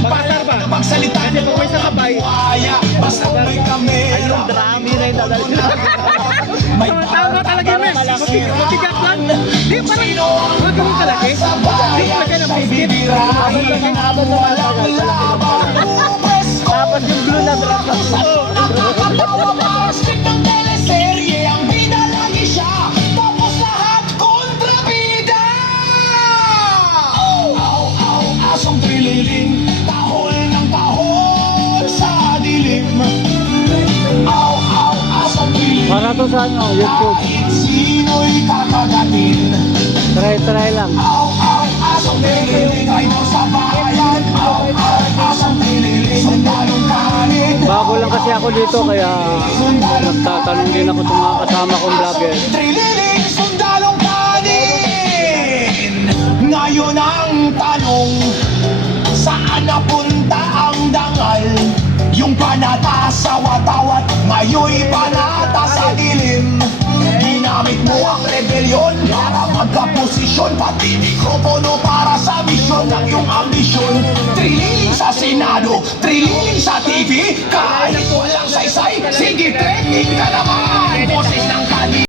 Mag-asar ba? Magsalita Kasi pag may sakabay, basta may kamera. Ay, yung drami na yung dadalhin. May tama talaga yun, mabigat lang. Di, parang, huwag ganun talaga eh. Di, talaga na biscuit. Tapos yung blue na drop na. Nakakatawa ng teleserye, ang bida lagi siya, tapos lahat kontrabida. Asong trililing, tahol ng tahol sa dilim. Asong trililing, Para to sa ano, YouTube. kahit sino'y kakagatin. Try lang. Asong trililing, ay daw sa bayan. Asong trililing, sundalong kanin. Bago lang kasi ako dito kaya nagtatanong din ako sa mga kasama kong vlogger. Trililing, sundalong kanin. Ngayon ang tanong, saan napunta ang dangal? Yung panata sa watawat, ngayoy panata sa dilim. Ginamit mo ang rebelyon para magkaposisyon, pati mikropono para sa misyon ng iyong ambisyon. Trililing sa Senado, trililing sa TV, kahit walang saysay, sige trending ka naman. Boses ng